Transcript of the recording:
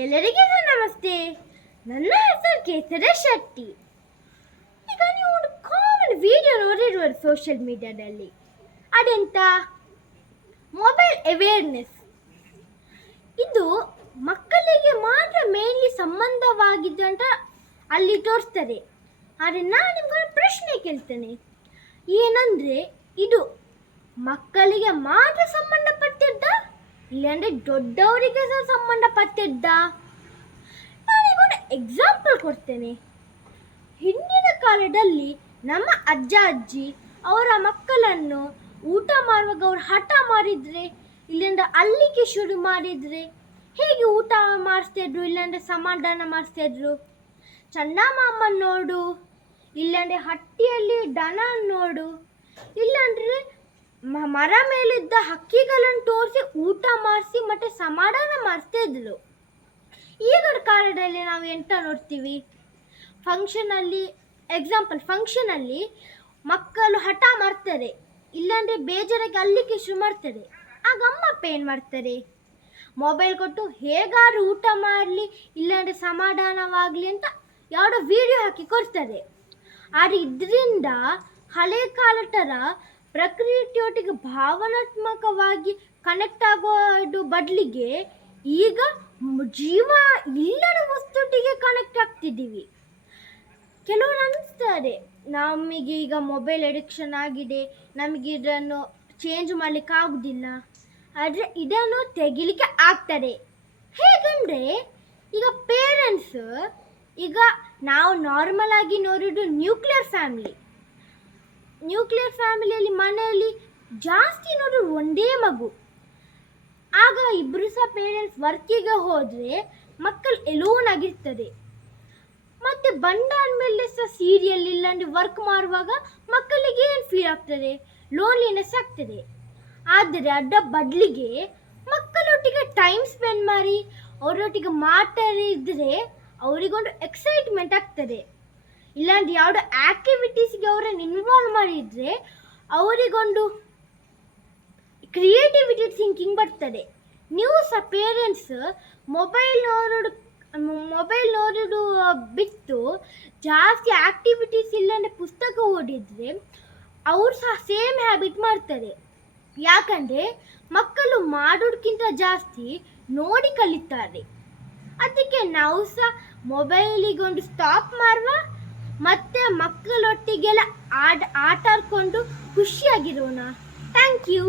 ಎಲ್ಲರಿಗೂ ನಮಸ್ತೆ. ನನ್ನ ಹೆಸರು ಕೇಸರ ಶೆಟ್ಟಿ. ಈಗ ನೀವು ಒಂದು ಕಾಮನ್ ವಿಡಿಯೋ ನೋಡಿರುವ ಸೋಷಿಯಲ್ ಮೀಡಿಯಾದಲ್ಲಿ ಅದೆಂತ? ಮೊಬೈಲ್ ಅವೇರ್ನೆಸ್ ಇದು ಮಕ್ಕಳಿಗೆ ಮಾತ್ರ ಮೇನ್ಲಿ ಸಂಬಂಧವಾಗಿದ್ದು ಅಂತ ಅಲ್ಲಿ ತೋರಿಸ್ತಾರೆ ಆದರೆ ನಾನು ನಿಮ್ಗೊಂದು ಪ್ರಶ್ನೆ ಕೇಳ್ತೇನೆ. ಏನಂದ್ರೆ ಇದು ಮಕ್ಕಳಿಗೆ ಮಾತ್ರ ಸಂಬಂಧಪಟ್ಟಿದ್ದ ಇಲ್ಲಾಂದ್ರೆ ದೊಡ್ಡವರಿಗೆ ಸಹ ಸಂಬಂಧಪಟ್ಟಿದ್ದ? ನಾನು ಎಕ್ಸಾಂಪಲ್ ಕೊಡ್ತೇನೆ. ಹಿಂದಿನ ಕಾಲದಲ್ಲಿ ನಮ್ಮ ಅಜ್ಜ, ಅಜ್ಜಿ ಅವರ ಮಕ್ಕಳನ್ನು ಊಟ ಮಾಡುವಾಗ ಅವರು ಹಠ ಮಾಡಿದ್ರೆ ಇಲ್ಲಿಂದ ಅಲ್ಲಿಗೆ ಶುರು ಮಾಡಿದ್ರೆ ಹೇಗೆ ಊಟ ಮಾಡಿಸ್ತಾ ಇದ್ರು, ಇಲ್ಲಾಂದ್ರೆ ಸಮಾಧಾನ ಮಾಡಿಸ್ತಾ ಇದ್ರು? ಚಂದಮಾಮ ನೋಡು, ಇಲ್ಲಾಂದ್ರೆ ಹಟ್ಟಿಯಲ್ಲಿ ದನ ನೋಡು, ಇಲ್ಲಾಂದ್ರೆ ಮರ ಮೇಲಿದ್ದ ಹಕ್ಕಿಗಳನ್ನು ತೋರಿಸಿ ಊಟ ಮಾಡಿಸಿ, ಮತ್ತೆ ಸಮಾಧಾನ ಮಾಡಿಸ್ತಾ ಇದ್ಲು. ಈಗಿನ ಕಾಲದಲ್ಲಿ ನಾವು ಎಂತ ನೋಡ್ತೀವಿ? ಫಂಕ್ಷನಲ್ಲಿ ಎಕ್ಸಾಂಪಲ್ ಫಂಕ್ಷನಲ್ಲಿ ಮಕ್ಕಳು ಹಠ ಮಾಡ್ತಾರೆ. ಇಲ್ಲಾಂದ್ರೆ ಬೇಜಾರಾಗಿ ಅಲ್ಲಿಗೆ ಶುರು ಮಾಡ್ತಾರೆ. ಆಗ ಅಮ್ಮ ಏನು ಮಾಡ್ತಾರೆ? ಮೊಬೈಲ್ ಕೊಟ್ಟು ಹೇಗಾದ್ರೂ ಊಟ ಮಾಡಲಿ, ಇಲ್ಲಾಂದ್ರೆ ಸಮಾಧಾನವಾಗಲಿ ಅಂತ ಯಾವುದೋ ವಿಡಿಯೋ ಹಾಕಿ ಕೊಡ್ತಾರೆ. ಆದರೆ ಇದರಿಂದ ಹಳೆ ಕಾಲ ಥರ ಪ್ರಕೃತಿಯೊಟ್ಟಿಗೆ ಭಾವನಾತ್ಮಕವಾಗಿ ಕನೆಕ್ಟ್ ಆಗೋದು ಬದಲಿಗೆ ಈಗ ಜೀವ ಇಲ್ಲದ ವಸ್ತುಟಿಗೆ ಕನೆಕ್ಟ್ ಆಗ್ತಿದ್ದೀವಿ. ಕೆಲವರು ಅನಿಸ್ತಾರೆ, ನಮಗೆ ಈಗ ಮೊಬೈಲ್ ಅಡಿಕ್ಷನ್ ಆಗಿದೆ, ನಮಗೆ ಇದನ್ನು ಚೇಂಜ್ ಮಾಡಲಿಕ್ಕೆ ಆಗುದಿಲ್ಲ. ಆದರೆ ಇದನ್ನು ತೆಗಿಲಿಕ್ಕೆ ಆಗ್ತದೆ. ಹೇಗಂದ್ರೆ, ಈಗ ಪೇರೆಂಟ್ಸ್ ಈಗ ನಾವು ನಾರ್ಮಲ್ ಆಗಿ ನೋಡೋದು ನ್ಯೂಕ್ಲಿಯರ್ ಫ್ಯಾಮಿಲಿ ನ್ಯೂಕ್ಲಿಯರ್ ಫ್ಯಾಮಿಲಿಯಲ್ಲಿ ಮನೆಯಲ್ಲಿ ಜಾಸ್ತಿ ನೋಡೋರು ಒಂದೇ ಮಗು. ಆಗ ಇಬ್ಬರು ಸಹ ಪೇರೆಂಟ್ಸ್ ವರ್ಕಿಗೆ ಹೋದರೆ ಮಕ್ಕಳು ಎಲೋನ್ ಆಗಿರ್ತದೆ. ಮತ್ತೆ ಅಂದಮೇಲೆ ಸಹ ಸೀರಿಯಲ್ ಇಲ್ಲಾಂದ್ರೆ ವರ್ಕ್ ಮಾಡುವಾಗ ಮಕ್ಕಳಿಗೆ ಏನು ಫೀಲ್ ಆಗ್ತದೆ? ಲೋನ್ಲಿನೆಸ್ ಆಗ್ತದೆ. ಆದರೆ ಅಡ್ಡ ಬದಲಿಗೆ ಮಕ್ಕಳೊಟ್ಟಿಗೆ ಟೈಮ್ ಸ್ಪೆಂಡ್ ಮಾಡಿ, ಅವರೊಟ್ಟಿಗೆ ಮಾತಾಡಿದರೆ ಅವರಿಗೊಂದು ಎಕ್ಸೈಟ್ಮೆಂಟ್ ಆಗ್ತದೆ. ಇಲ್ಲಾಂದ್ರೆ ಯಾವುದೋ ಆಕ್ಟಿವಿಟೀಸ್ಗೆ ಅವರನ್ನು ಇನ್ವಾಲ್ವ್ ಮಾಡಿದರೆ ಅವರಿಗೊಂದು ಕ್ರಿಯೇಟಿವಿಟಿ ಥಿಂಕಿಂಗ್ ಬರ್ತದೆ. ನೀವು ಸಹ ಪೇರೆಂಟ್ಸ್ ಮೊಬೈಲ್ ನೋಡೋದು ಮೊಬೈಲ್ ನೋಡೋದು ಬಿಟ್ಟು ಜಾಸ್ತಿ ಆಕ್ಟಿವಿಟೀಸ್ ಇಲ್ಲಾಂದ್ರೆ ಪುಸ್ತಕ ಓದಿದ್ರೆ ಅವರು ಸಹ ಸೇಮ್ ಹ್ಯಾಬಿಟ್ ಮಾಡ್ತಾರೆ. ಯಾಕಂದರೆ ಮಕ್ಕಳು ಮಾಡೋದಕ್ಕಿಂತ ಜಾಸ್ತಿ ನೋಡಿ ಕಲಿತಾರೆ. ಅದಕ್ಕೆ ನಾವು ಸಹ ಮೊಬೈಲಿಗೊಂದು ಸ್ಟಾಪ್ ಮಾಡುವ ಮತ್ತೆ ಮಕ್ಕಳೊಟ್ಟಿಗೆಲ್ಲ ಆಟ ಆಟಾಡ್ಕೊಂಡು ಖುಷಿಯಾಗಿರೋಣ. Thank you